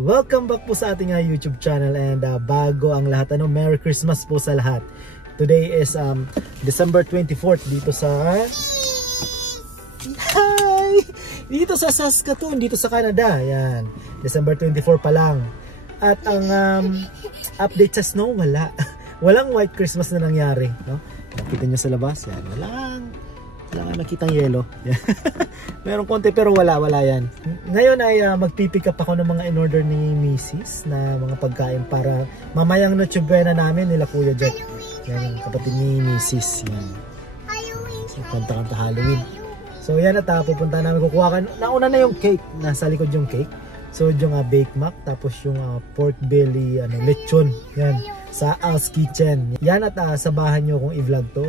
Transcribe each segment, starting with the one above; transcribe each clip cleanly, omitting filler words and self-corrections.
Welcome back po sa ating YouTube channel and bago ang lahat, Merry Christmas po sa lahat. Today is December 24th dito sa dito sa Saskatoon, dito sa Canada. Yan, December 24 pa lang. At ang update sa snow, walang white Christmas na nangyari, no? Nakita nyo sa labas, yan, wala nga nakitang yelo. Meron konti pero wala yan. Ngayon ay magpipick up ako ng mga in-order ni Mrs. na mga pagkain para mamayang Noche Buena namin nila Kuya Jack. Yan, kapatid ni Mrs. Yan. So, kanta-kanta Halloween. So yan at pupunta namin, kukuha ka. Nauna na yung cake, nasa likod yung cake. So yung baked mac, tapos yung pork belly, lechon. Yan, sa Al's Kitchen. Yan at sabahan nyo kung i-vlog to.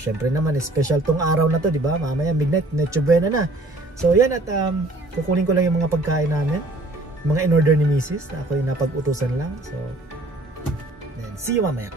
Siyempre naman, special tong araw na to, di ba? Mamaya midnight, Noche Buena na. So yan at kukunin ko lang yung mga pagkain namin, mga in-order ni Mrs. Ako yung napag-utusan lang. So then, see you mamaya.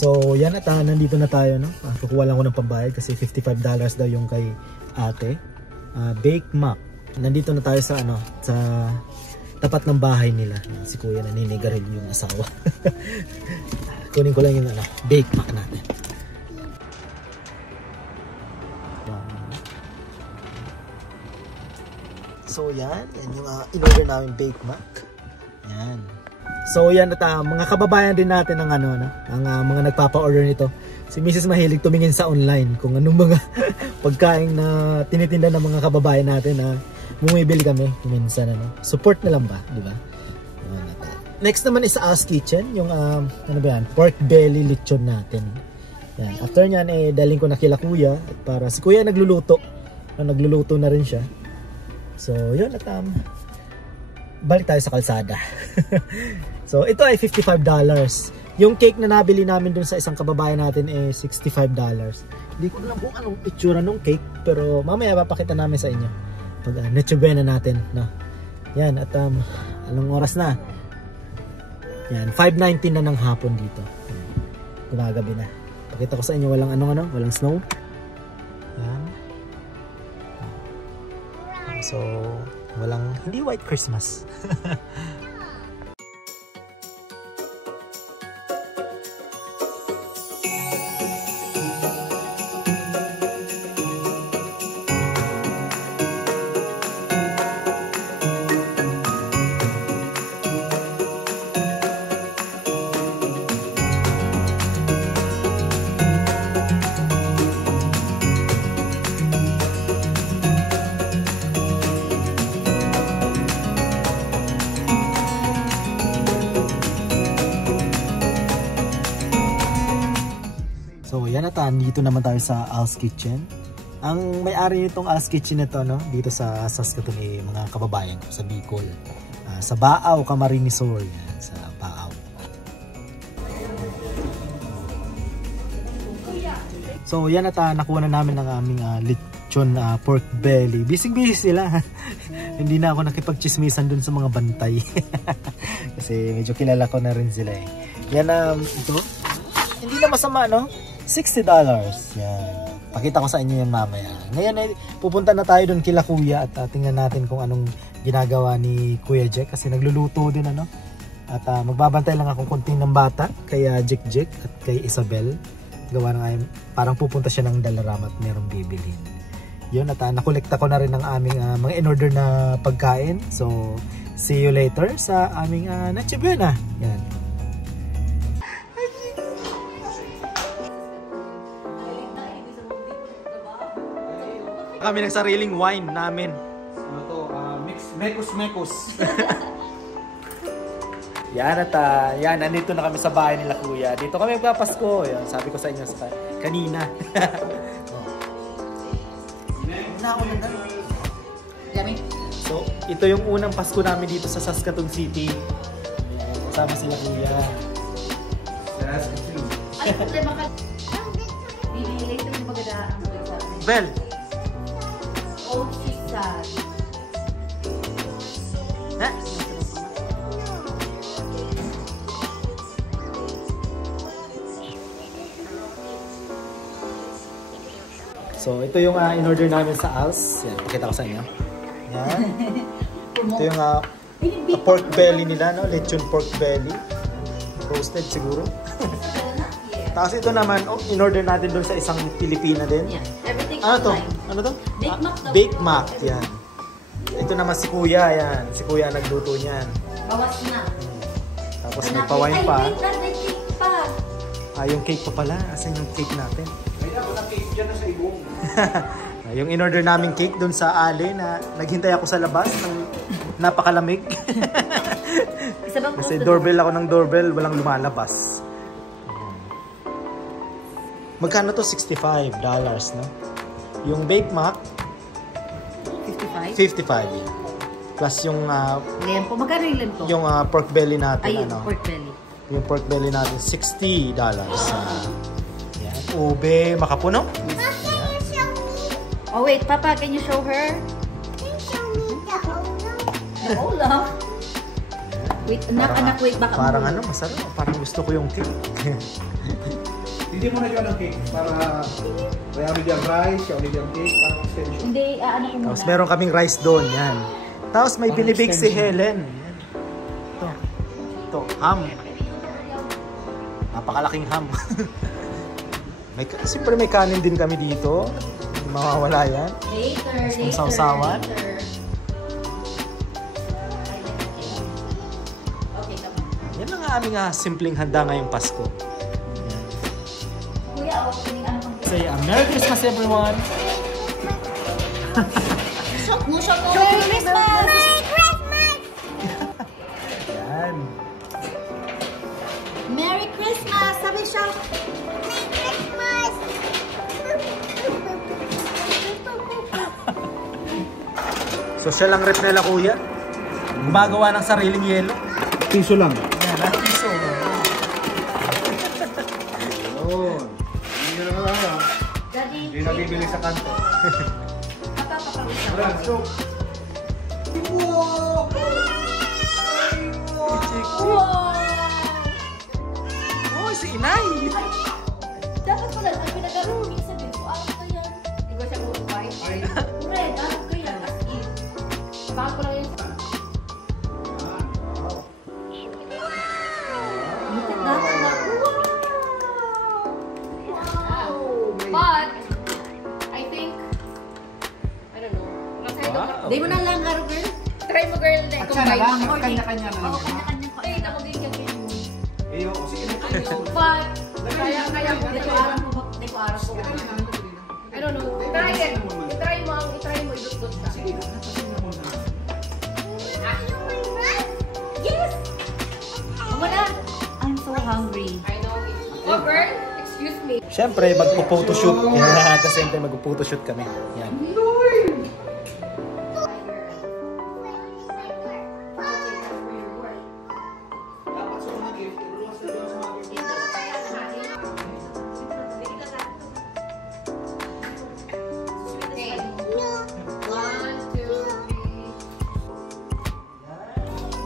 So yan at nandito na tayo, no? Kukuha lang ko ng pambayad kasi $55 daw yung kay ate. Baked mac. Nandito na tayo sa sa tapat ng bahay nila. Si Kuya naninigarilyo yung asawa. Kunin ko lang yung baked mac natin. So yan yung in-order namin baked mac. Yan. So yan at mga kababayan din natin ng ang mga nagpapa-order nito. Si Mrs. mahilig tumingin sa online kung anong mga pagkain na tinitinda ng mga kababayan natin na bumibili kami minsan Support na lang ba, di ba? Next naman is sa Al's Kitchen, yung pork belly lechon natin. Yan. After nyan daling ko na kila Kuya at para si Kuya nagluluto. Nagluluto na rin siya. So yun at balik tayo sa kalsada. So ito ay $55. Yung cake na nabili namin dun sa isang kababayan natin ay $65. Hindi ko alam kung anong itsura ng cake, pero mamaya papakita namin sa inyo pag Noche Buena natin, no? Yan at anong oras na? Yan, 5:19 na ng hapon dito. Gumagabi na. Pakita ko sa inyo walang walang snow. Yan. So hindi white Christmas. So yan at dito naman tayo sa Al's Kitchen. Ang may-ari nitong Al's Kitchen nito dito sa Saskatoon mga kababayan ko sa Bicol. Sa Baaw, Camarines Sur, yan, sa Baaw. So yan at nakuha na namin ng aming lechon pork belly. Busy sila. Hindi na ako nakipagchismisan dun sa mga bantay. Kasi medyo kilala ko na rin sila Yan ito. Hindi na masama $60. Yan. Pakita ko sa inyo yan mamaya. Ngayon pupunta na tayo doon kila Kuya at tingnan natin kung anong ginagawa ni Kuya Jack kasi nagluluto din ano. At magbabantay lang akong konting ng bata kay Jack at kay Isabel. Gawa ng parang pupunta siya ng Dalaram at merong bibilhin. Yun at nakolekta ko na rin ang aming mga in-order na pagkain. So see you later sa aming Noche Buena. Yan. Kami nagsariling wine namin. Ano to? Mekos. Yan at yan, nandito na kami sa bahay nila Kuya. Dito kami magpapasko. Yan, sabi ko sa inyo kanina. So, ito yung unang Pasko namin dito sa Saskatoon City. Kasama sila Kuya. Ay, problema ka. Later yung magandaan. Bel! Oh, she's sad. So, ito yung in-order namin sa Al's. Yan, pakita ko sa inyo. Yan. Ito yung pork belly nila, no? Lechon pork belly. Roasted siguro. Tapos ito naman, in-order natin doon sa isang Pilipina din. Yeah. Everything ano to? online. Ano to? Bake Mac. Bake Mac, yan. Ito naman si Kuya, yan. Si Kuya nagluto niyan. Bawas na. Tapos may pa-wine pa. Ay, wait lang, may cake pa. Yung cake pa pala. Asan yung cake natin? Kaya wala cake dyan na sa ibong. Yung in-order namin cake doon sa Ali na naghintay ako sa labas ng napakalamig. Kasi doorbell ako ng doorbell, walang lumalabas. Magkano to? $65, no? Yung Bake Mac 55? 55. Plus yung Lempo. Magkano yung lempo? yung pork belly natin. Ay, ano? pork belly. Yung pork belly natin, $60. Yan. Ube, makapuno. Oh wait, Papa, can you show her? Can you show me the olo? The olo? Wait, anak, wait, baka parang ano, masarap. Parang gusto ko yung cake. Hindi mo na dyan ang cake para may dyan rice, may dyan cake, parang extension. Hindi, anak mo muna. Tapos meron kaming rice doon, yan. Tapos may binibig si Helen. Yan. Ito, ham. Napakalaking ham. Siyempre may kanin din kami dito. Mawawala yan. Later. Sausawan. Okay, come. Yan ang aming simpleng handa ngayong Pasko. Kuya, opening ano pang Say, Merry Christmas everyone! Shock mo! Merry Christmas! Merry Christmas! Yan. Merry Christmas! Sabi siya! Merry Christmas! So siya lang rep nila Kuya. Gumagawa ng sariling yelo. Piso lang. Yan, piso. Yun. Hindi na lang yan. Daddy, Hindi na bibili sa kanto. Papapapawis Brad, so. Oh, si Inay! Dapat pala, ang pinag-aroon niya sa bin ko, ano ka yan? Hindi ko siya kukuhay. Red, ano ka yan? As in. Bakit ko lang yun? Look at that. Wow! But, I think, I don't know. Wow. Di mo na lang, girl. Try mo, girl. At siya na lang, kanya-kanya na lang. Oo, kanya-kanya ko. Ay, ako din yung ganyan. Eh, oo, sige. But, kaya ko, di ko aram ko. I don't know. Try it. I-try mo, idut-dut ka. Sige, napasin na muna. Yes! Wala. I'm so hungry. I know. Oh, girl, excuse me. Siyempre, magpo-photoshoot. Yan, at the same time, magpo-photoshoot kami. Yan. Dapat sa mga gift, iluwas na dyan sa mga gift.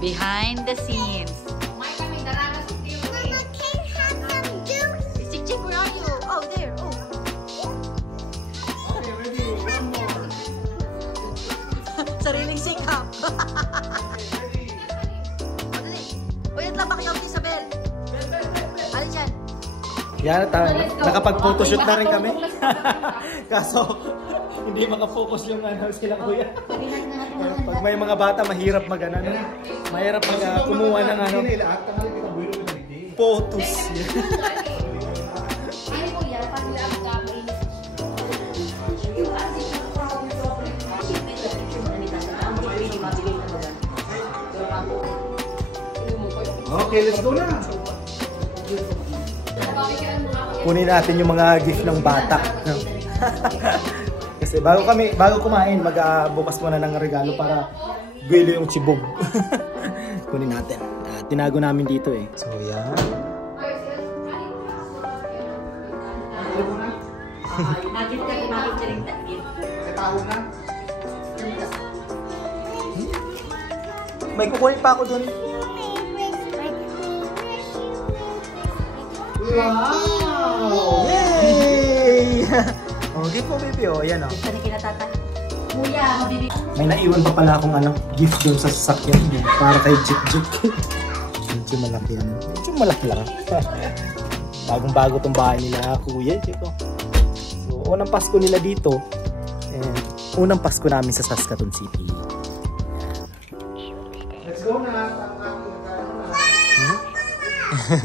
Behind the scenes. Mama can have some juice. Chick, where are you? Oh, there. Oh. Stop! Madali. Uy, at lang ba kayo, Isabel? Alin yan? Yan, nakapag-photoshoot na rin kami. Kaso, hindi makafocus yung sila kuya. Pag may mga bata, mahirap mahirap kumuha ng photos. Okay, let's go na. Kunin natin yung mga gift ng bata. Kasi bago kumain, magbukas muna ng regalo para guilo yung chibog. Kunin natin. Tinago namin dito eh. So yan. May kukunin pa ako dun. Wow! Yay! Okay po, baby. O, yan o. Saan kinatata? Kuya, mabibig. May naiwan pa pala akong gift doon sa sasakyan. Para kay Jik. Medyo malaki yan. Medyo malaki lang. Bagong-bago tong bahay nila, kuya. Chiko. So, unang Pasko nila dito. And unang Pasko namin sa Saskatoon City. Let's go na.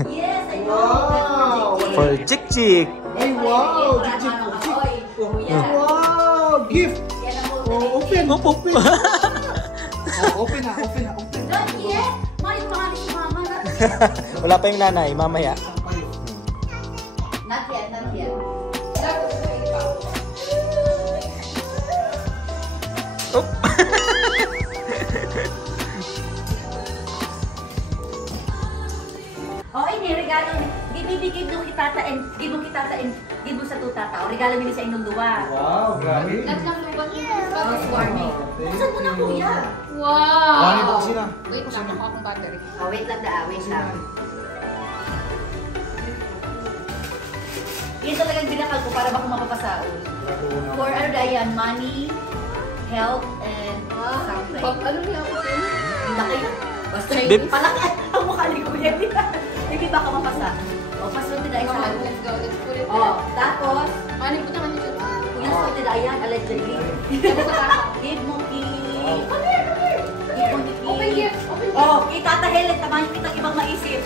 Yes, I know. Wow! For Jik. Ay, wow! Jik. Wow! Gift! Oh, open! Open! Oh, open na. Not yet. May pangalan si mama. Wala pa yung nanay, mamaya. Not yet. Oh. Oh, ini regalo ni. Gibibigay mo kitata and give mo sa tutata. O regalo ni sa inyong duwa. Wow, grabe. Oh, warming. Saan mo na kuya? Wow! Wala ba kasi na? Wait lang, ako akong battery. Oh, wait lang. Yan talagang binakal ko para baka mapapasaon. For ano yan, money, health, and something. Ano niya ako din? Laki. Basta Babe. palaki ang mukha ni kuya. Hindi baka mapasa. O, pasunod na Come on, isa. let's go. Let's put it Oh, tapos, Ano po naman dito? kuya sa tila yan, allegedly. Give mo key. Come here! Give mo ni key. Open gift! Open gift! Oh, kay Tata Helen, tamahin kitang ibang maisip.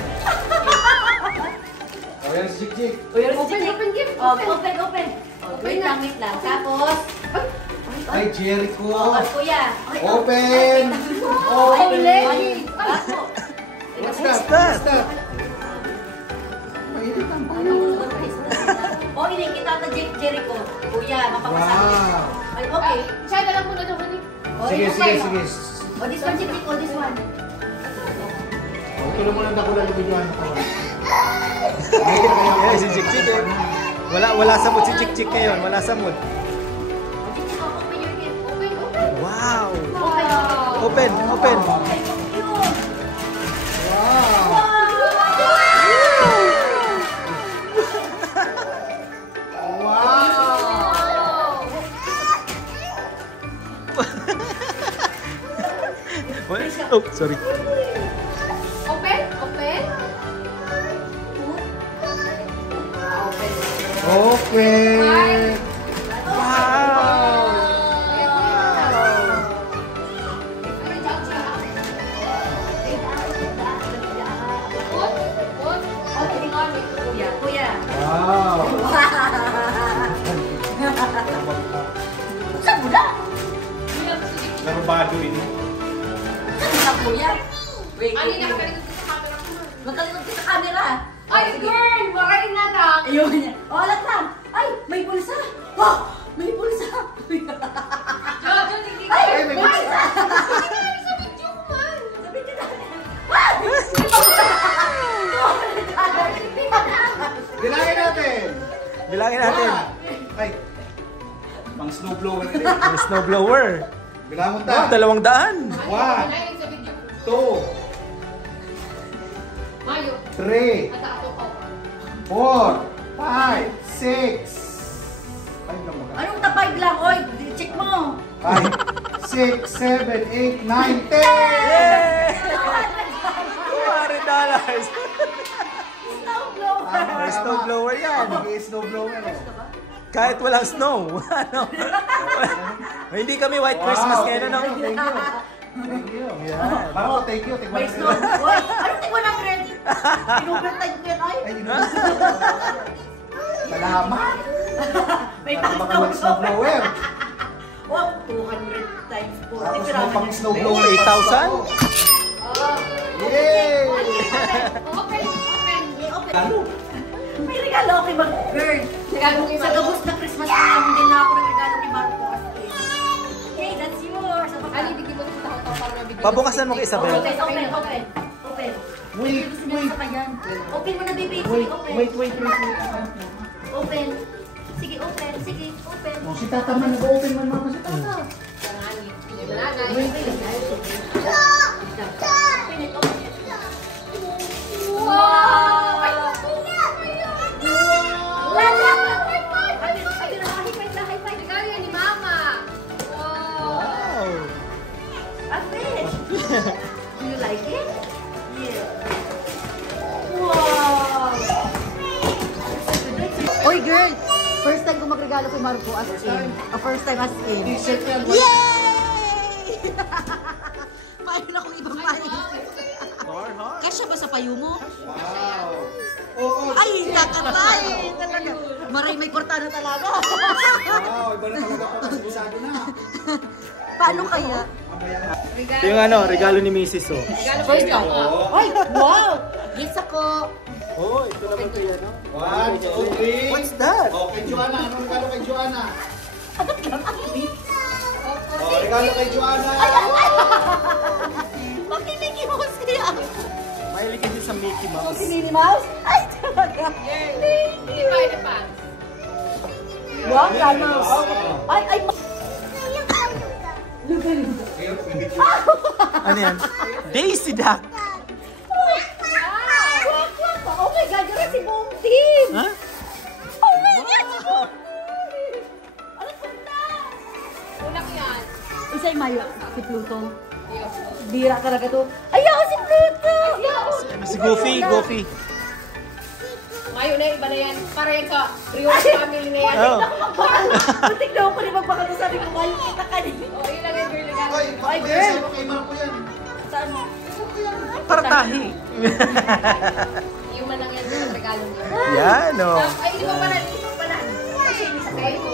Oh, yan si Jik. Open gift! Oh, open. Oh, wait na. lang. Tapos, Ay, Jericho. oh, kuya. Open! Oh, Open! What's that? Oh, ini kita Tata Jericho. Kuya, mapapasa. Wow! Ay, okay. Siya na lang muna naman eh. Oh, Sige. Oh, this one, Jericho, this one. Oh, ito naman ang dakulan ng videoan na kawan. Yeah, si Jik eh. Wala sa mood si Jik ngayon. Wala sa mood. Jericho, open your gift. Open! Wow! Wow! Open! Okay, cute. Wow! Wow! Oh, sorry. Open! Open! Wow! Kuya. Wow! Saan mo na? Narbado ini. Saan mo na, kuya? Wait. Ano yung nakaligod sa camera ko? Magkalikod ka sa camera. Ay, girl! Makain na lang! Ayun niya. Oh, alat lang. Ay, may bulsa. Oh, may bulsa. Jojo, hindi ka! Ay, may bulsa. Sa video ko man! Sabi ko na. Ah! Bilangin natin! Bilangin natin. Ay! Pang snowblower rin. Ang snowblower. Bilangon Oh, ta! 200. One. Bilangin sa video ko. 2, Mayo. 3, Mata ako ko. 4, 5, 6. Ay, lang mga. Anong tapay lang? Oy, check mo. 5, 6, 7, 8, 9, 10! Yay! $200! Snow blower yan. Snow blower. Kahit walang snow. Ano? Hindi kami White Christmas ngayon. Ano? Thank you. Thank you. Yan. Marco, thank you. May snow. Uy, anong tingnan ng red? Pinubertime ko yan ay. Salamat. May Baka pang mag-snow blower. Oh, 200 times 40. Tapos may pang snow blower. 8,000? Yay! Open. Lalo. May regalo ako kay Bang Girl. Sa gabos na Christmas na hindi na ako nagregalo kay Marco. Okay, that's yours. Ano, hindi ko taho-taho para mabigyan. Pabukasan mo kay Isabel. Open. Wait, wait. Open mo na, baby. Wait, Open. wait. Open. Sige, open. Sige, open. Oh, si Tata man, nag-open man mama si Tata. Open it, open it. Wow! Regalo yan ni Mama. Wow! Do you like it? Yeah. Wow! Oy, girl! First time ko magregalo kay Marco as in. First time as in. T-shirt yan. Yay! Paano akong ibang payo? Kasya ba sa payo mo? Wow. Oo. Ay, nakatay! Talaga. Maray, may kortana talaga. Wow, iba na talaga pa kasi busado na. Paano kaya? Ito yung regalo ni Mrs. Oh. First time. Ay, wow! Yes ako. Oh, ito naman ito yan. 1, 2, 3. What's that? Oh, kay Joanna. Anong regalo kay Joanna? Oh, regalo kay Joanna. Bakit Mickey Mouse kaya? Mahilig ka din sa Mickey Mouse. Si Minnie Mouse? Ay, talaga. Hindi pa, hindi pa. Wow, Thanos. Ay. Ano yan? Daisy Duck. Oh my God, yun si buong team. Ha? Oh my God, si buong team. Ano punta? Una ko yan. Isa yung Mayo, si Pluto. Bira talaga to. Ayaw si Pluto! Si Goofy, Goofy. Ngayon na, iba na yan. Para yan sa Rio's family na yan. Oh. Butik na ako rin magpaka ko sabi ko, mahal kita ka din. Oh, yun lang yung girl regalo. Oy, Ay, bakit girl. sa'yo kay Marco yan? Saan mo? Para tahi. Yung man lang yan sa regalo niya. Yan oh. Ay, hindi pa pala. Kasi hindi sa kayo ko.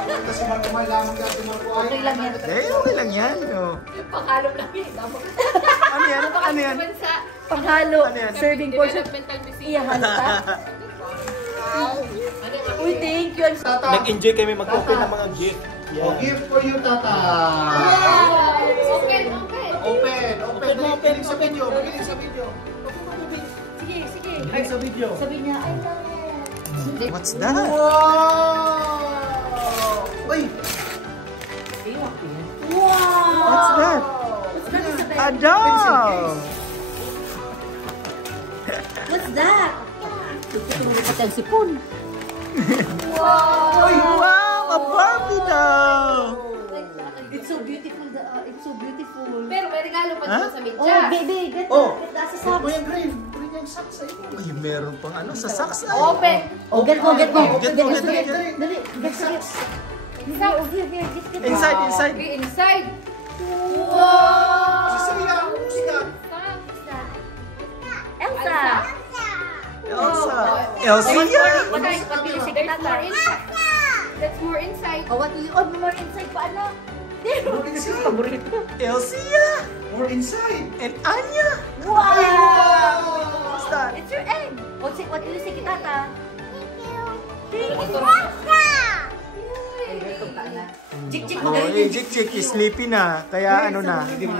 Kasi Marco man lamang ka si Marco ay. Okay lang yan. Okay lang yan. Oh. Panghalom lang yun. Ano yan? Ano yan? Sa Panghalo, Ano yan? serving portion. Developmental Museum. Iyahan ka. Uy, thank you. I'm so... Tata. Nag-enjoy kami mag-open ng mga gift. Oh, gift for you, Tata. Open. Open. Makinig sa video. Makinig sa video. Sige, sige. Makinig sa video. Sabi niya, I love it. What's that? Wow! Uy! Wow! What's that? What's that, Isabel? A doll! What's that? Tutulungan ko pati ang sipon. Uy, wow! A Barbie doll! It's so beautiful. It's so beautiful. Pero may regalo pa dito sa Oh, medyas. baby, get Oh. that sa Ito socks. yung green. Green yung socks sa inyo. Ay, meron pang sa socks. Open. Oh, get mo, get mo. Get mo, Get, get, get. Dali, get, get. Here, get. Inside, inside. Okay, inside. Si Sonia. Sika. Elsa. Elsa. Elsia? What will you say, There's more Tata? inside. That's more inside. Oh, what will you... Oh, more inside pa, anak. More inside. Paborito. Elsia. More inside. And Anya. Wow! What's that? It's your egg. What will you say, Tata? Jik-jik mo Oh, ganyan. Jik-Jik is sleepy na. Kaya ano na. $60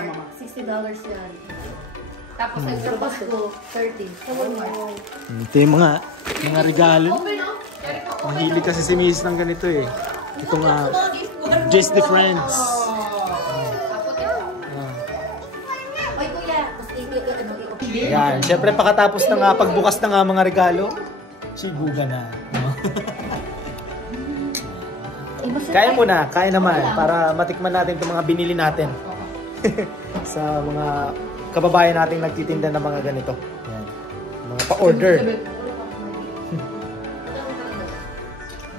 yan. Tapos Sa nag Basco, 30. Sa Walmart. Ito yung mga regalo. Open, oh. Yari ko. Mahilig kasi si Miss ng ganito eh. Ito nga, Just the Friends. Oy, kuya. Yan, syempre pakatapos na nga, pagbukas na nga mga regalo, siguga na. No? Kain muna, kain naman para matikman natin itong mga binili natin. Sa mga kababayan nating nagtitinda ng mga ganito. Yan. Mga pa-order.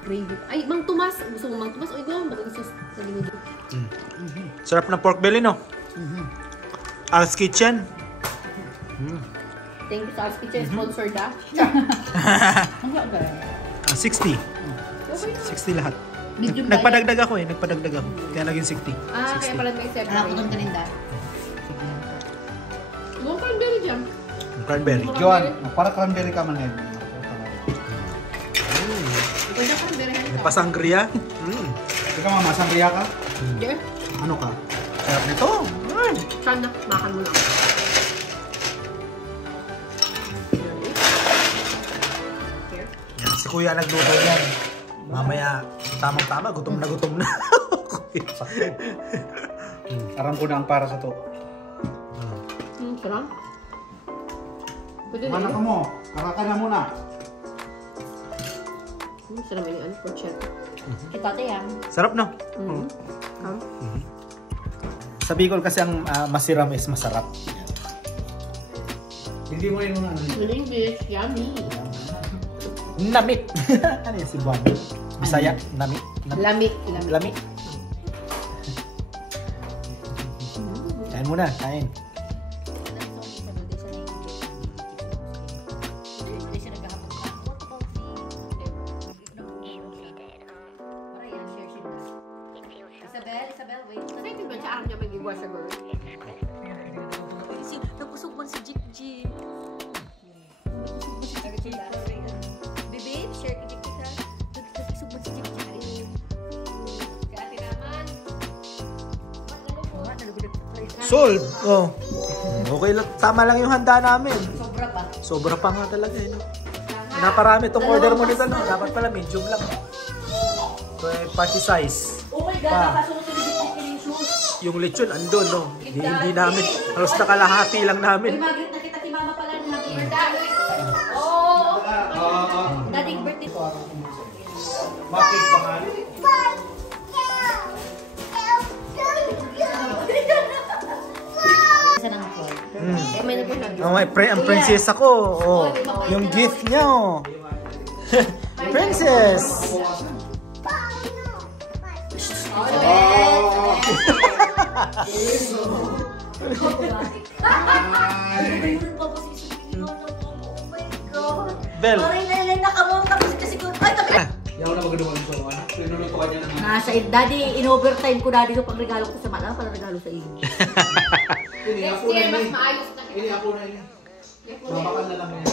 Gravy. Ay, Mang Tomas. Gusto mo Mang Tomas? O ikaw, mag-isos sa limit. Sarap ng pork belly, no? Al's Kitchen. Thank you sa Al's Kitchen. Sponsored ah. 60. 60 lahat. Nagpadagdag ako eh. Nagpadagdag ako. Kaya naging 60. Ah, 60. Kaya pala may 7. Alam ko itong kaninda. Mga cranberry jam. Cranberry. Joan, para cranberry ka man ngayon. Ikaw na cranberry. May pasangria. Ikaw mama, sangria ka? Yeah. Ano ka? Sarap nito. Sana, makan mo lang. Yan, si Kuya nagluto yan. Mamaya, tamang-tama, gutom na gutom na. Aram ko na ang para sa to. Sarap. Pwede na Mana ka yun. mo? Karaka na muna. Sarap yun yung porchetta. Ito ate yan. Sarap, no? Sa Bicol kasi ang masiram is masarap. Hindi mo yung mga ano. In English, yummy. Namit. Ano yung Cebuano? Bisaya, namit. Lamig. Lamit. Kain muna, kain. Isabel, wait. Kasi ba siya aram niya mag-igwa siya, girl? Nagkusog man si Jik. Baby, share ka Jik ha. Nagkusog man si Jik. Kaya naman. Solve! Oh. Okay lang, tama lang yung handa namin. Sobra pa. Sobra pa nga talaga eh, no? Naparami itong order mo nito, no? Dapat pala medium lang. So, party size. Oh my God, nakasunod sa Jik yung shoes. Yung lechon, andun, no? Hindi namin. Halos nakalahati lang namin. Uy, Margaret, nakita si Mama pala ng happy birthday. Dating birthday. Bakit pangalan? Isa nang ako. Eh, may nagpunod. Oh, ang princess ako. Oh, yung gift niya, oh. Princess! Bel. Parang nalilay na kamong tapos kasi ko. Ay, tabi! Yaw na maganda mo so ano? Pinuluto ka niya ng Nasa daddy, in-overtime ko daddy yung pagregalo ko sa mala para regalo sa iyo. Ini Next ako year, na mas ini. maayos na Ini ako na ini. Mabakal na lang niya.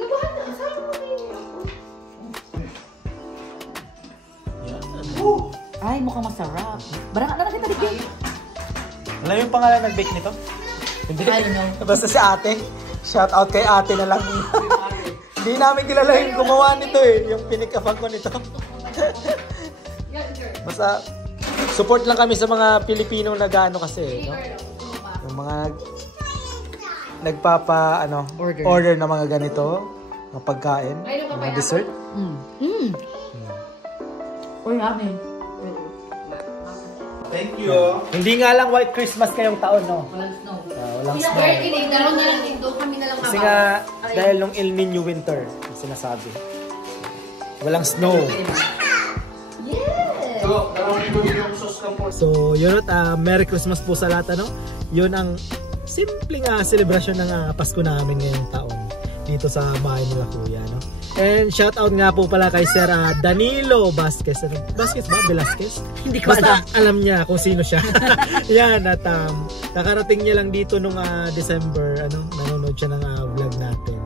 Labahan na. Saan mo Ay, mukhang masarap. Barang na kita dito. Alam mo yung pangalan ng bake nito? Hindi. I don't know. Basta si ate. Shout out kay ate na lang. Hindi namin kilala yung gumawa nito eh. Yung pinikafan ko nito. Basta support lang kami sa mga Pilipino na gaano kasi. No? Yung mga nagpapa order na mga ganito. Mga pagkain. Mga dessert. Uy, amin. Thank you. Hindi nga lang White Christmas ngayong taon, no? Walang snow. Walang snow. Girl, ini, dalaw na lang dito. Kami na lang Kasi nga, dahil nung El Nino winter, yung sinasabi. Walang snow. Yeah! So, dalawang ito yung sauce ka po. So, yun at Merry Christmas po sa lahat, ano? Yun ang simpleng celebration ng Pasko namin ngayong taon dito sa bahay nila Kuya, no? And shout out nga po pala kay Sir Danilo Vasquez. Vasquez ba? Velasquez? Hindi ko Basta alam niya kung sino siya. Yan, at nakarating niya lang dito nung December, nanonood siya ng vlog natin.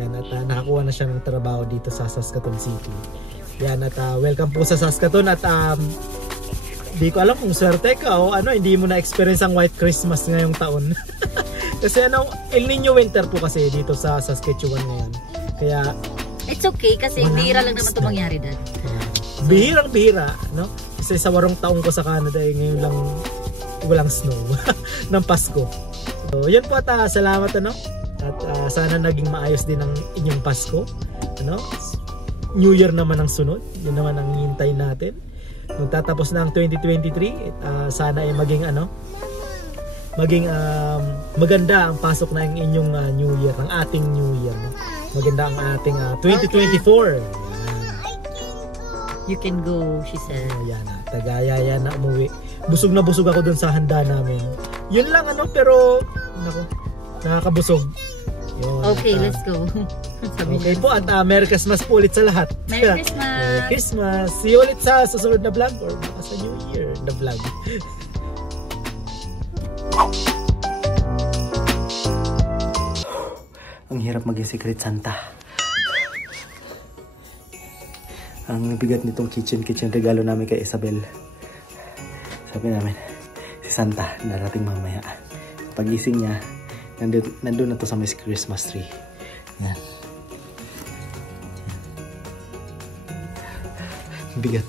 Yan, at nakakuha na siya ng trabaho dito sa Saskatoon City. Yan, at welcome po sa Saskatoon at di ko alam kung swerte ka o hindi mo na-experience ang White Christmas ngayong taon. Kasi El Nino winter po kasi dito sa Saskatchewan ngayon. Kaya It's okay kasi bihira lang naman ito mangyari dad. Bihirang-bihira, no? Kasi sa warong taong ko sa Canada ngayon lang walang snow ng Pasko. So, yun po at salamat At sana naging maayos din ang inyong Pasko, New Year naman ang sunod. Yun naman ang hihintay natin. Magtatapos na ang 2023. Sana ay maging maganda ang pasok na ang inyong New Year, ang ating New Year. No? Maganda ang ating 2024. You can go, she said. Yan na, tagayaya na umuwi. Busog na busog ako dun sa handa namin. Yun lang pero naku, nakakabusog. Yun, Okay, let's go. Okay po, at Merry Christmas po ulit sa lahat. Merry Christmas! Merry Christmas! See you ulit sa susunod na vlog or baka sa New Year na vlog. Ang hirap maging Secret Santa. Ang bigat nitong kitchen regalo namin kay Isabel. Sabi namin, si Santa darating mamaya. Pagising niya, nandun na to sa may Christmas tree. Yan. Bigat.